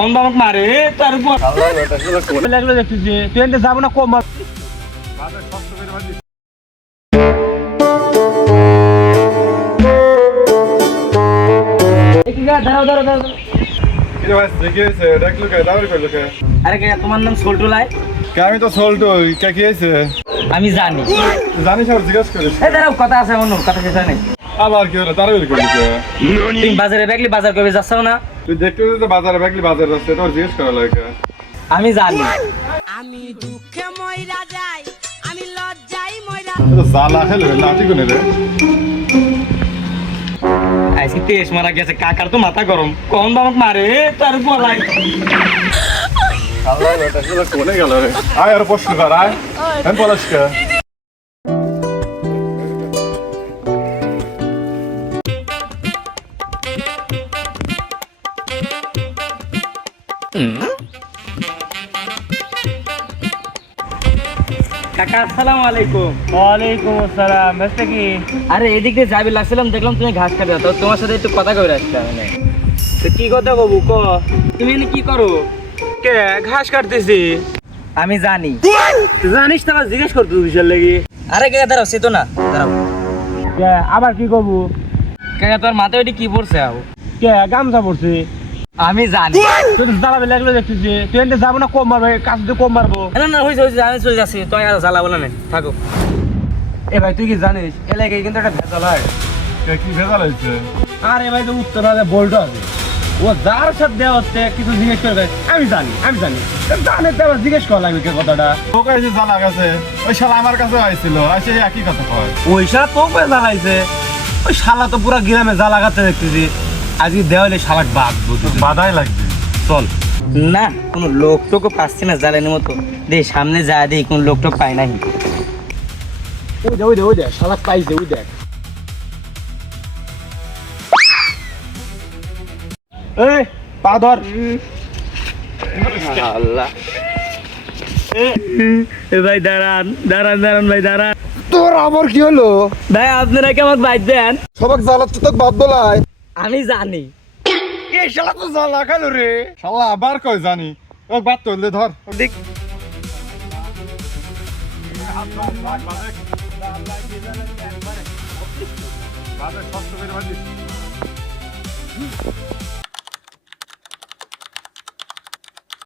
কম দামক মারে তার উপর লাগলো দেখতেছি ট্রেনটা যাবো না কম আরে তোমার নাম সোল্টু লাই? আমি তো সোল্টু, কি হয়েছে? আমি জানি জানিস আর জিজ্ঞেস করিস। দাঁড়াও, কথা আছে অন্য কথা শেষ নেই। আবার কি হলো? তাড়াতাড়ি করলি কে? তুমি বাজারে ব্যাগলি বাজার করবে যাচ্ছ না? তুই দেখতে যে বাজারে ব্যাগলি বাজার যাচ্ছে, তোর জিজ্ঞেস করা লাগে। আমি জানি। আমি দুঃখে মইরা যাই, আমি লজ্জায় মইরা তো জালা খেলে লাঠি কোনে রে? আইসি তেজ মারা গেছে, কাকার তো মাথা গরম, কম দামক মারে তার উপর লাগে। আল্লাহ এটা শুধু কোনে গেল রে? আয় আর প্রশ্ন কর, আয় কেন বলছ কে? কাকা আসসালামু আলাইকুম। ওয়ালাইকুম আসসালাম। ব্যস্ত কি? আরে এদিক দিয়ে যাবি লাগছিলাম, দেখলাম তুমি ঘাস কাটবে, তো তোমার সাথে একটু কথা কই আসছিলাম। মানে তো কি কথা কবু ক? তুমি এনে কি করো? কে ঘাস কাটতেছি? আমি জানি। তুই জানিস না, জিজ্ঞেস করতে বিশাল লাগি। আরে কাকা দাঁড়াও, সে তো না, দাঁড়াও। কে আবার কি কবু? কাকা তোর মাথায় ওটি কি পড়ছে? আও কে গামছা পড়ছি? আমি জানি। তুই তো জ্বালাবে লাগলো দেখতেছি। ট্রেনটা যাবো না কম মারবে? কাজ দিয়ে কম মারবো। না না হয়েছে হয়েছে, আমি চলে যাচ্ছি, তোমার আর জ্বালা বলে নেই, থাকো। এ ভাই তুই কি জানিস এলাকায় কিন্তু একটা ভেজাল হয়? কে কি ভেজাল হয়েছে? আরে ভাই তো উত্তর ভাগে বোল্ট আছে, ও যার সাথে দেওয়া হচ্ছে কিছু জিজ্ঞেস করে আমি জানি জানে তো আবার জিজ্ঞেস করা লাগবে কে কথাটা। তোকে এই যে জালা গেছে, ওই শালা আমার কাছে আইছিল, আইসে একই কথা কয়। ওই শালা তো জ্বালাইছে, ওই শালা তো পুরা গ্রামে জ্বালা গাচ্ছে দেখতেছি। আজকে দেওয়ালে শালাক বাদ বাধাই লাগবে। চল। না কোনো লোক টোকও পাচ্ছি না জ্বালানির মতো, দেখ সামনে যা দেখি কোন লোক টোক পাই নাই। ওই দেখ শালাক পাইছে, ওই দেখ। এই পা ধর। আল্লাহ, ভাই দাঁড়ান দাঁড়ান দাঁড়ান ভাই দাঁড়ান তোর আবার কি হলো? ভাই, আপনারা কি আমাকে বাইর দেন? সবাক জ্বালাচ্ছে তো বাদ বলাই। আমি জানি। এই শালা তো জ্বালা খাইলো রে। শালা আবার কই জানি। ও বাদ তুললে ধর। দেখ বাদে শক্ত করে বাঁধিস।